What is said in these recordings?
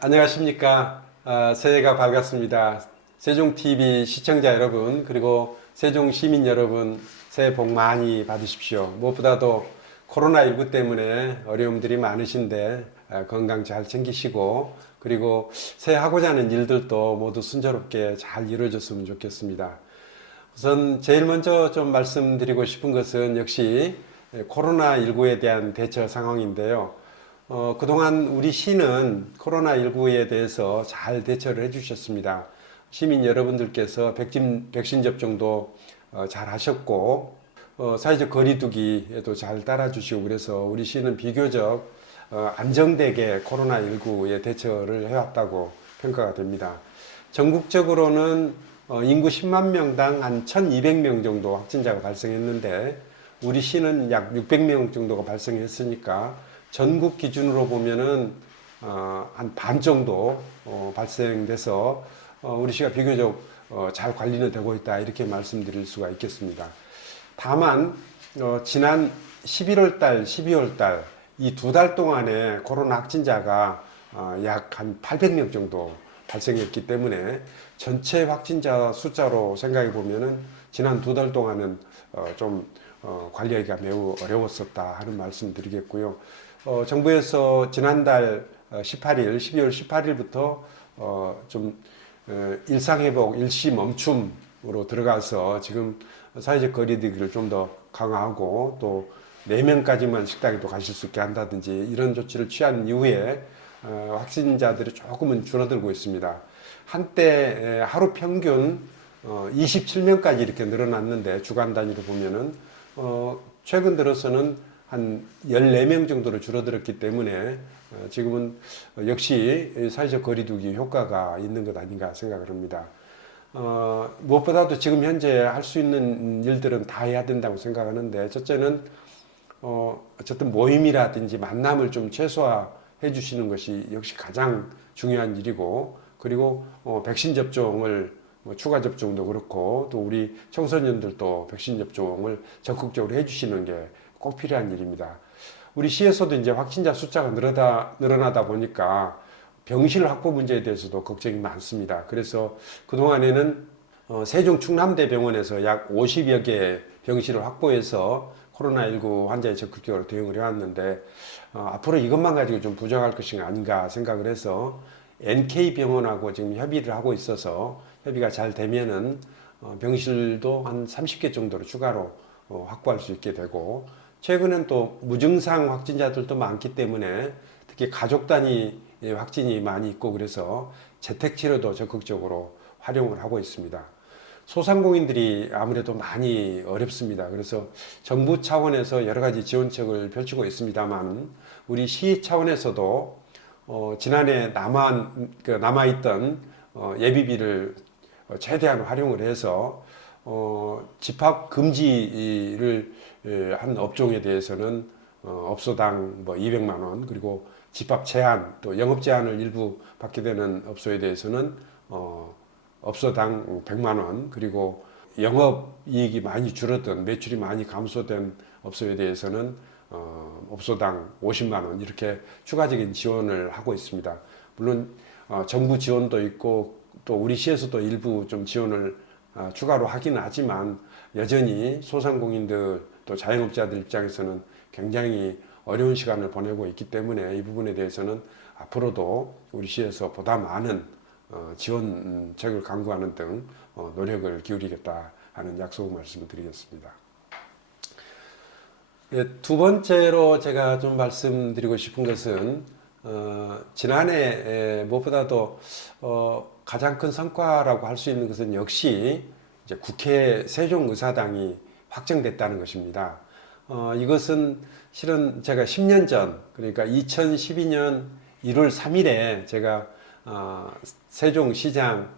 안녕하십니까. 새해가 밝았습니다. 세종TV 시청자 여러분, 그리고 세종 시민 여러분, 새해 복 많이 받으십시오. 무엇보다도 코로나19 때문에 어려움들이 많으신데 건강 잘 챙기시고, 그리고 새해 하고자 하는 일들도 모두 순조롭게 잘 이루어졌으면 좋겠습니다. 우선 제일 먼저 좀 말씀드리고 싶은 것은 역시 코로나19에 대한 대처 상황인데요. 그동안 우리 시는 코로나19에 대해서 잘 대처를 해주셨습니다. 시민 여러분들께서 백신 접종도 잘 하셨고, 사회적 거리두기에도 잘 따라주시고, 그래서 우리 시는 비교적 안정되게 코로나19에 대처를 해왔다고 평가가 됩니다. 전국적으로는 인구 10만 명당 한 1200명 정도 확진자가 발생했는데, 우리 시는 약 600명 정도가 발생했으니까 전국 기준으로 보면은 한 반 정도 발생돼서 우리 시가 비교적 잘 관리는 되고 있다, 이렇게 말씀드릴 수가 있겠습니다. 다만 지난 11월 달, 12월 달 이 두 달 동안에 코로나 확진자가 약 한 800명 정도 발생했기 때문에 전체 확진자 숫자로 생각해 보면은 지난 두 달 동안은 좀 관리하기가 매우 어려웠었다 하는 말씀 드리겠고요. 정부에서 지난달 12월 18일부터 좀 일상회복 일시 멈춤으로 들어가서 지금 사회적 거리두기를 좀 더 강화하고 또 4명까지만 식당에도 가실 수 있게 한다든지 이런 조치를 취한 이후에 확진자들이 조금은 줄어들고 있습니다. 한때 하루 평균 27명까지 이렇게 늘어났는데 주간 단위로 보면은 최근 들어서는 한 14명 정도로 줄어들었기 때문에 지금은 역시 사회적 거리두기 효과가 있는 것 아닌가 생각을 합니다. 무엇보다도 지금 현재 할 수 있는 일들은 다 해야 된다고 생각하는데, 첫째는 어쨌든 모임이라든지 만남을 좀 최소화해 주시는 것이 역시 가장 중요한 일이고, 그리고 백신 접종을 추가 접종도 그렇고 또 우리 청소년들도 백신 접종을 적극적으로 해주시는 게 꼭 필요한 일입니다. 우리 시에서도 이제 확진자 숫자가 늘어나다 보니까 병실 확보 문제에 대해서도 걱정이 많습니다. 그래서 그동안에는 세종 충남대병원에서 약 50여 개 병실을 확보해서 코로나19 환자에 적극적으로 대응을 해왔는데, 앞으로 이것만 가지고 좀 부족할 것이 아닌가 생각을 해서 NK병원하고 지금 협의를 하고 있어서 협의가 잘 되면은 병실도 한 30개 정도로 추가로 확보할 수 있게 되고, 최근엔 또 무증상 확진자들도 많기 때문에 특히 가족 단위 확진이 많이 있고 그래서 재택치료도 적극적으로 활용을 하고 있습니다. 소상공인들이 아무래도 많이 어렵습니다. 그래서 정부 차원에서 여러 가지 지원책을 펼치고 있습니다만, 우리 시 차원에서도 지난해 남아있던 예비비를 최대한 활용을 해서 집합 금지를 한 업종에 대해서는 업소당 뭐 200만 원, 그리고 집합 제한, 또 영업 제한을 일부 받게 되는 업소에 대해서는 업소당 100만 원, 그리고 영업 이익이 많이 줄어든, 매출이 많이 감소된 업소에 대해서는 업소당 50만 원, 이렇게 추가적인 지원을 하고 있습니다. 물론 정부 지원도 있고 또 우리 시에서도 일부 좀 지원을 추가로 하기는 하지만, 여전히 소상공인들 또 자영업자들 입장에서는 굉장히 어려운 시간을 보내고 있기 때문에 이 부분에 대해서는 앞으로도 우리 시에서 보다 많은 지원책을 강구하는 등 노력을 기울이겠다 하는 약속을 말씀드리겠습니다. 두 번째로 제가 좀 말씀드리고 싶은 것은 지난해 무엇보다도 가장 큰 성과라고 할 수 있는 것은 역시 이제 국회 세종의사당이 확정됐다는 것입니다. 이것은 실은 제가 10년 전, 그러니까 2012년 1월 3일에 제가 세종시장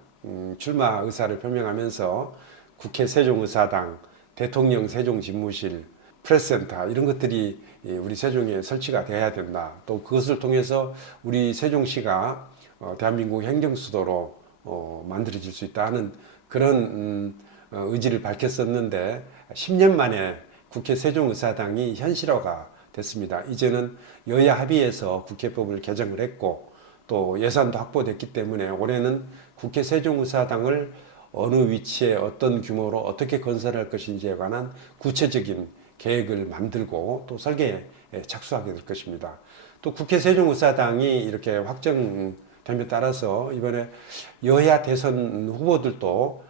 출마 의사를 표명하면서 국회 세종의사당, 대통령 세종집무실, 프레스센터 이런 것들이 우리 세종에 설치가 돼야 된다. 또 그것을 통해서 우리 세종시가 대한민국 행정수도로 만들어질 수 있다는 그런 의지를 밝혔었는데, 10년 만에 국회 세종의사당이 현실화가 됐습니다. 이제는 여야 합의해서 국회법을 개정을 했고 또 예산도 확보됐기 때문에 올해는 국회 세종의사당을 어느 위치에 어떤 규모로 어떻게 건설할 것인지에 관한 구체적인 계획을 만들고 또 설계에 착수하게 될 것입니다. 또 국회 세종의사당이 이렇게 확정됨에 따라서 이번에 여야 대선 후보들도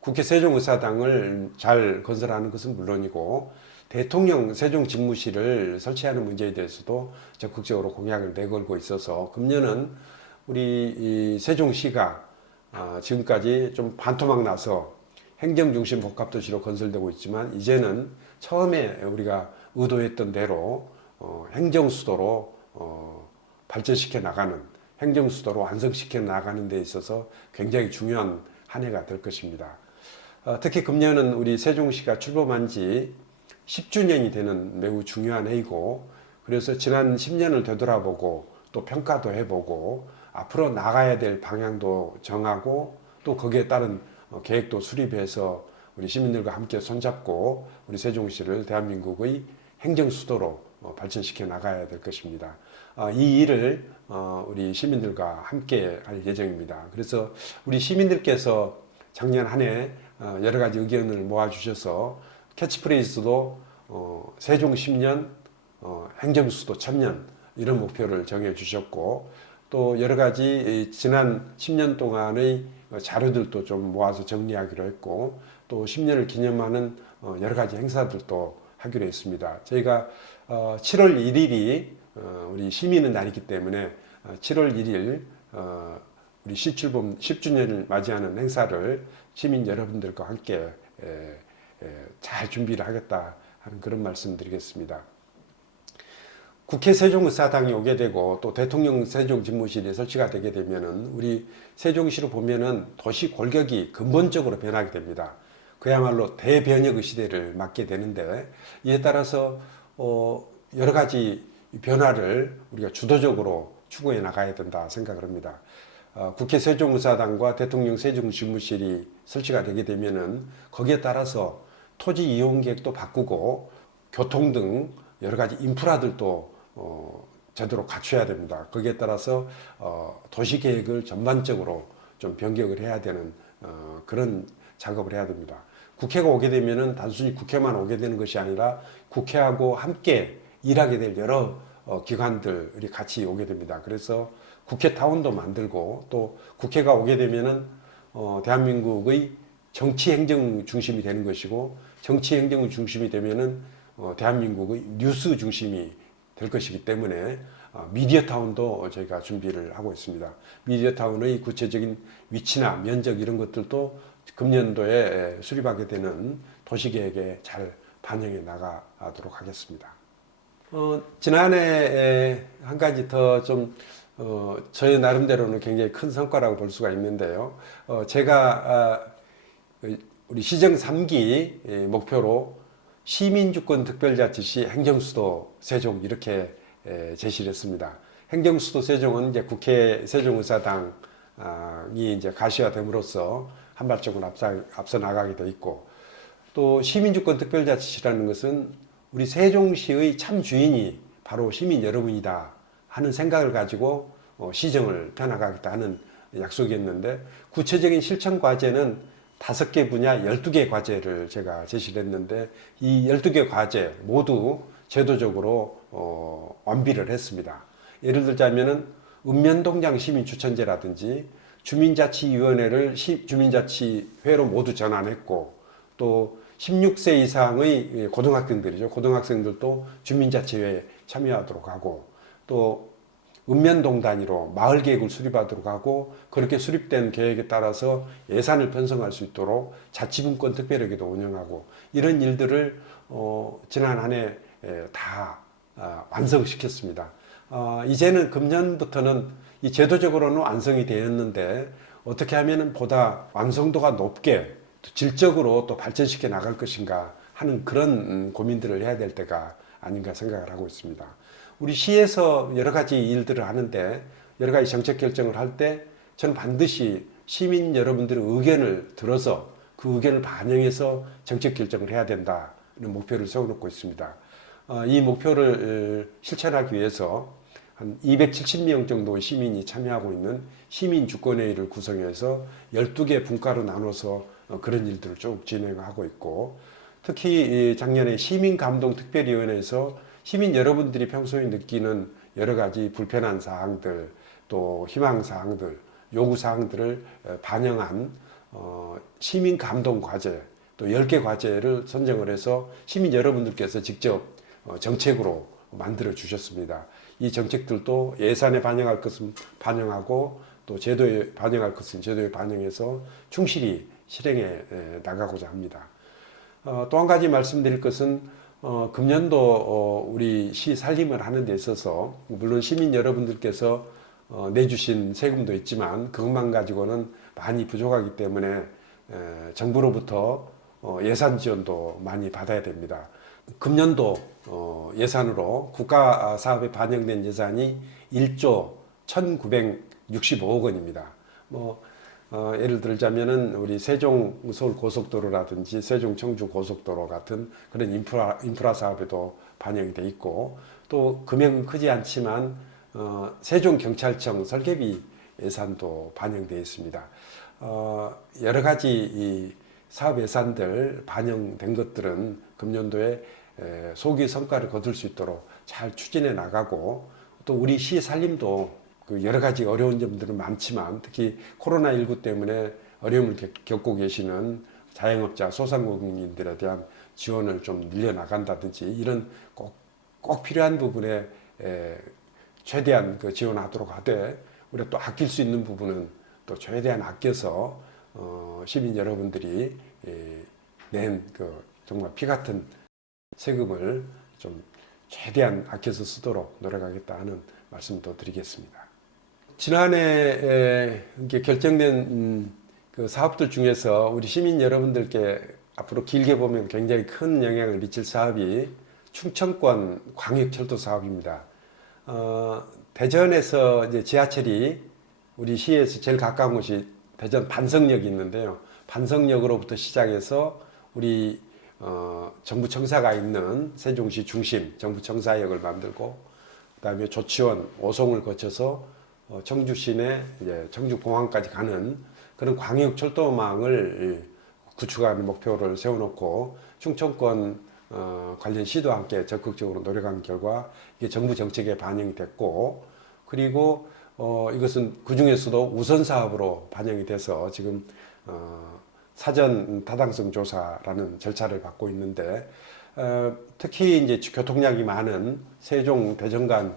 국회 세종의사당을 잘 건설하는 것은 물론이고 대통령 세종집무실을 설치하는 문제에 대해서도 적극적으로 공약을 내걸고 있어서 금년은 우리 이 세종시가 지금까지 좀 반토막 나서 행정중심 복합도시로 건설되고 있지만 이제는 처음에 우리가 의도했던 대로 행정수도로 발전시켜 나가는, 행정수도로 완성시켜 나가는 데 있어서 굉장히 중요한 한 해가 될 것입니다. 특히 금년은 우리 세종시가 출범한 지 10주년이 되는 매우 중요한 해이고 그래서 지난 10년을 되돌아보고 또 평가도 해보고 앞으로 나가야 될 방향도 정하고 또 거기에 따른 계획도 수립해서 우리 시민들과 함께 손잡고 우리 세종시를 대한민국의 행정수도로 발전시켜 나가야 될 것입니다. 이 일을 우리 시민들과 함께 할 예정입니다. 그래서 우리 시민들께서 작년 한 해 여러 가지 의견을 모아주셔서 캐치프레이즈도 세종 10년, 행정수도 1000년 이런 목표를 정해주셨고 또 여러 가지 지난 10년 동안의 자료들도 좀 모아서 정리하기로 했고 또 10년을 기념하는 여러 가지 행사들도 하기로 했습니다. 저희가 7월 1일이 우리 시민의 날이기 때문에 7월 1일 우리 시출범 10주년을 맞이하는 행사를 시민 여러분들과 함께 잘 준비를 하겠다 하는 그런 말씀 드리겠습니다. 국회 세종의사당이 오게 되고 또 대통령 세종집무실이 설치가 되게 되면은 우리 세종시로 보면은 도시 골격이 근본적으로 변하게 됩니다. 그야말로 대변혁의 시대를 맞게 되는데 이에 따라서 여러 가지 변화를 우리가 주도적으로 추구해 나가야 된다 생각을 합니다. 국회 세종의사당과 대통령 세종집무실이 설치가 되게 되면은 거기에 따라서 토지 이용 계획도 바꾸고 교통 등 여러 가지 인프라들도 제대로 갖춰야 됩니다. 거기에 따라서 도시 계획을 전반적으로 좀 변경을 해야 되는 그런 작업을 해야 됩니다. 국회가 오게 되면은 단순히 국회만 오게 되는 것이 아니라 국회하고 함께 일하게 될 여러 기관들이 같이 오게 됩니다. 그래서 국회타운도 만들고 또 국회가 오게 되면은 대한민국의 정치 행정 중심이 되는 것이고 정치 행정 중심이 되면은 대한민국의 뉴스 중심이 될 것이기 때문에 미디어타운도 저희가 준비를 하고 있습니다. 미디어타운의 구체적인 위치나 면적 이런 것들도 금년도에 수립하게 되는 도시계획에 잘 반영해 나가도록 하겠습니다. 지난해 한 가지 더 좀 저희 나름대로는 굉장히 큰 성과라고 볼 수가 있는데요. 제가 우리 시정 3기 목표로 시민주권 특별자치시 행정수도 세종 이렇게 제시를 했습니다. 행정수도 세종은 이제 국회 세종의사당이 이제 가시화됨으로써 한 발짝을 앞서 나가게 돼 있고 또 시민주권 특별자치시라는 것은 우리 세종시의 참 주인이 바로 시민 여러분이다 하는 생각을 가지고 시정을 펴나가겠다 하는 약속이었는데 구체적인 실천 과제는 5개 분야 12개 과제를 제가 제시를 했는데 이 12개 과제 모두 제도적으로 완비를 했습니다. 예를 들자면은 읍면동장 시민추천제라든지 주민자치위원회를 주민자치회로 모두 전환했고 또 16세 이상의 고등학생들이죠. 고등학생들도 주민자치회에 참여하도록 하고 또 읍면동 단위로 마을계획을 수립하도록 하고 그렇게 수립된 계획에 따라서 예산을 편성할 수 있도록 자치분권 특별회계도 운영하고 이런 일들을 지난 한 해 다 완성시켰습니다. 이제는 금년부터는 이 제도적으로는 완성이 되었는데 어떻게 하면 보다 완성도가 높게 질적으로 또 발전시켜 나갈 것인가 하는 그런 고민들을 해야 될 때가 아닌가 생각을 하고 있습니다. 우리 시에서 여러 가지 일들을 하는데 여러 가지 정책 결정을 할 때 저는 반드시 시민 여러분들의 의견을 들어서 그 의견을 반영해서 정책 결정을 해야 된다는 목표를 세워놓고 있습니다. 이 목표를 실천하기 위해서 한 270명 정도 시민이 참여하고 있는 시민주권회의를 구성해서 12개 분과로 나눠서 그런 일들을 쭉 진행하고 있고, 특히 작년에 시민감동특별위원회에서 시민 여러분들이 평소에 느끼는 여러 가지 불편한 사항들, 또 희망 사항들, 요구 사항들을 반영한 시민감동과제, 또 10개 과제를 선정을 해서 시민 여러분들께서 직접 정책으로 만들어 주셨습니다. 이 정책들도 예산에 반영할 것은 반영하고, 또 제도에 반영할 것은 제도에 반영해서 충실히 실행해 나가고자 합니다. 또 한 가지 말씀드릴 것은 금년도 우리 시 살림을 하는 데 있어서 물론 시민 여러분들께서 내주신 세금도 있지만 그것만 가지고는 많이 부족하기 때문에 정부로부터 예산 지원도 많이 받아야 됩니다. 금년도 예산으로 국가 사업에 반영된 예산이 1조 1,965억 원입니다. 예를 들자면은 우리 세종 서울 고속도로라든지 세종 청주 고속도로 같은 그런 인프라 사업에도 반영이 돼 있고, 또 금액은 크지 않지만 세종 경찰청 설계비 예산도 반영되어 있습니다. 여러 가지 이 사업 예산들 반영된 것들은 금년도에 소기 성과를 거둘 수 있도록 잘 추진해 나가고, 또 우리 시 살림도 그 여러 가지 어려운 점들은 많지만 특히 코로나19 때문에 어려움을 겪고 계시는 자영업자, 소상공인들에 대한 지원을 좀 늘려나간다든지 이런 꼭 필요한 부분에 최대한 그 지원하도록 하되, 우리가 또 아낄 수 있는 부분은 또 최대한 아껴서 시민 여러분들이 낸 그 정말 피 같은 세금을 좀 최대한 아껴서 쓰도록 노력하겠다 하는 말씀도 드리겠습니다. 지난해 결정된 그 사업들 중에서 우리 시민 여러분들께 앞으로 길게 보면 굉장히 큰 영향을 미칠 사업이 충청권 광역철도 사업입니다. 대전에서 이제 지하철이 우리 시에서 제일 가까운 곳이 대전 반석역이 있는데요. 반석역으로부터 시작해서 우리 정부청사가 있는 세종시 중심 정부청사역을 만들고, 그다음에 조치원, 오송을 거쳐서 청주 시내 이제 청주공항까지 가는 그런 광역철도망을 구축하는 목표를 세워놓고 충청권 관련 시도와 함께 적극적으로 노력한 결과 이게 정부 정책에 반영이 됐고, 그리고 이것은 그 중에서도 우선 사업으로 반영이 돼서 지금 사전 타당성 조사라는 절차를 받고 있는데, 특히 이제 교통량이 많은 세종 대전간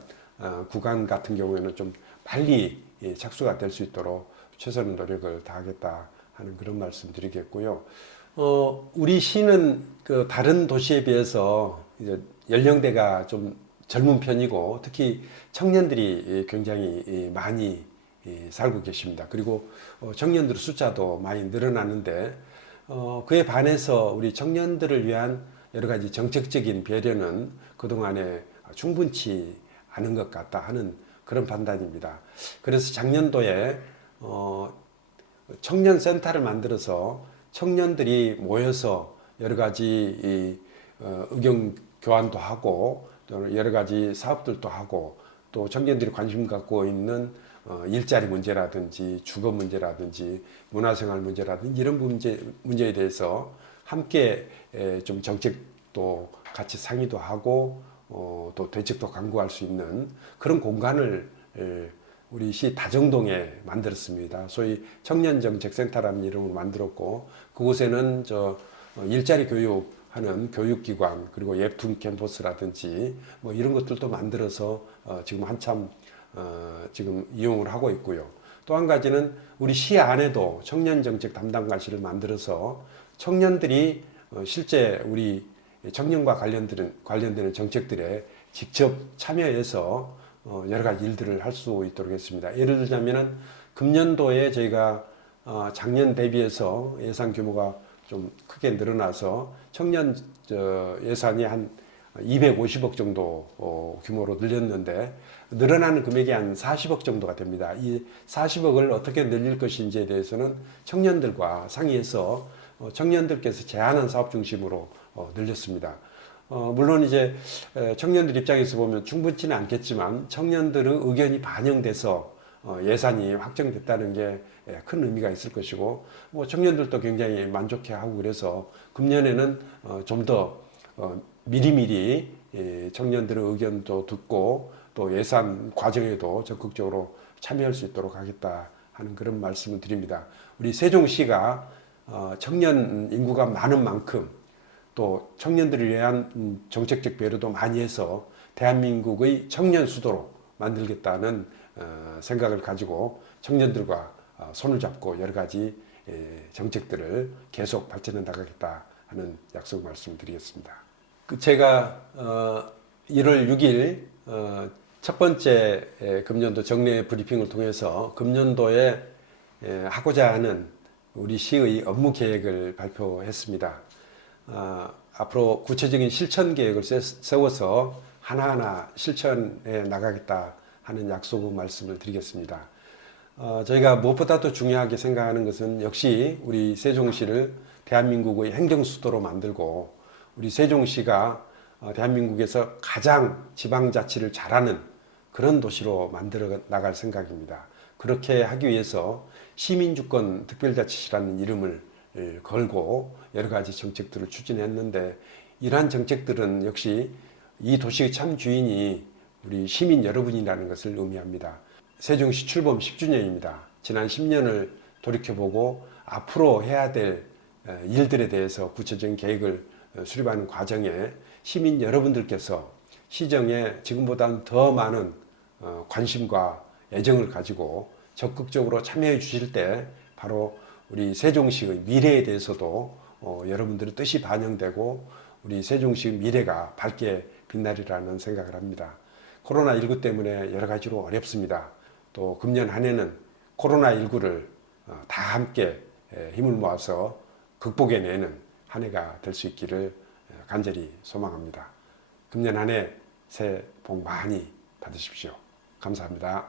구간 같은 경우에는 좀 빨리 착수가 될 수 있도록 최선의 노력을 다하겠다 하는 그런 말씀 드리겠고요. 우리 시는 그 다른 도시에 비해서 이제 연령대가 좀 젊은 편이고 특히 청년들이 굉장히 많이 살고 계십니다. 그리고 청년들 숫자도 많이 늘어나는데 그에 반해서 우리 청년들을 위한 여러 가지 정책적인 배려는 그동안에 충분치 않은 것 같다 하는 그런 판단입니다. 그래서 작년도에 청년센터를 만들어서 청년들이 모여서 여러 가지 의견 교환도 하고 또 여러 가지 사업들도 하고, 또 청년들이 관심 갖고 있는 일자리 문제라든지 주거 문제라든지 문화생활 문제라든지 이런 문제에 대해서 함께 좀 정책도 같이 상의도 하고 또 대책도 강구할 수 있는 그런 공간을 우리 시 다정동에 만들었습니다. 소위 청년정책센터라는 이름으로 만들었고, 그곳에는 일자리 교육하는 교육기관, 그리고 웹툰 캠퍼스라든지 뭐 이런 것들도 만들어서 지금 한참 지금 이용을 하고 있고요. 또 한 가지는 우리 시 안에도 청년정책 담당관실을 만들어서 청년들이 실제 우리 청년과 관련되는 정책들에 직접 참여해서 여러 가지 일들을 할 수 있도록 했습니다. 예를 들자면은 금년도에 저희가 작년 대비해서 예산 규모가 좀 크게 늘어나서 청년 예산이 한 250억 정도 규모로 늘렸는데, 늘어나는 금액이 한 40억 정도가 됩니다. 이 40억을 어떻게 늘릴 것인지에 대해서는 청년들과 상의해서 청년들께서 제안한 사업 중심으로 늘렸습니다. 물론 이제 청년들 입장에서 보면 충분치는 않겠지만 청년들의 의견이 반영돼서 예산이 확정됐다는 게 큰 의미가 있을 것이고, 청년들도 굉장히 만족해하고 그래서 금년에는 좀 더 미리미리 청년들의 의견도 듣고 또 예산 과정에도 적극적으로 참여할 수 있도록 하겠다 하는 그런 말씀을 드립니다. 우리 세종시가 청년 인구가 많은 만큼 또 청년들을 위한 정책적 배려도 많이 해서 대한민국의 청년 수도로 만들겠다는 생각을 가지고 청년들과 손을 잡고 여러 가지 정책들을 계속 발전해 나가겠다 하는 약속 말씀을 드리겠습니다. 제가 1월 6일 첫 번째 금년도 정례 브리핑을 통해서 금년도에 하고자 하는 우리 시의 업무 계획을 발표했습니다. 앞으로 구체적인 실천 계획을 세워서 하나하나 실천해 나가겠다 하는 약속의 말씀을 드리겠습니다. 저희가 무엇보다도 중요하게 생각하는 것은 역시 우리 세종시를 대한민국의 행정수도로 만들고 우리 세종시가 대한민국에서 가장 지방자치를 잘하는 그런 도시로 만들어 나갈 생각입니다. 그렇게 하기 위해서 시민주권 특별자치시라는 이름을 걸고 여러 가지 정책들을 추진했는데, 이러한 정책들은 역시 이 도시의 참 주인이 우리 시민 여러분이라는 것을 의미합니다. 세종시 출범 10주년입니다. 지난 10년을 돌이켜보고 앞으로 해야 될 일들에 대해서 구체적인 계획을 수립하는 과정에 시민 여러분들께서 시정에 지금보다는 더 많은 관심과 애정을 가지고 적극적으로 참여해 주실 때 바로 우리 세종시의 미래에 대해서도 여러분들의 뜻이 반영되고 우리 세종시의 미래가 밝게 빛나리라는 생각을 합니다. 코로나19 때문에 여러 가지로 어렵습니다. 또 금년 한 해는 코로나19를 다 함께 힘을 모아서 극복해내는 한 해가 될 수 있기를 간절히 소망합니다. 금년 한 해 새해 복 많이 받으십시오. 감사합니다.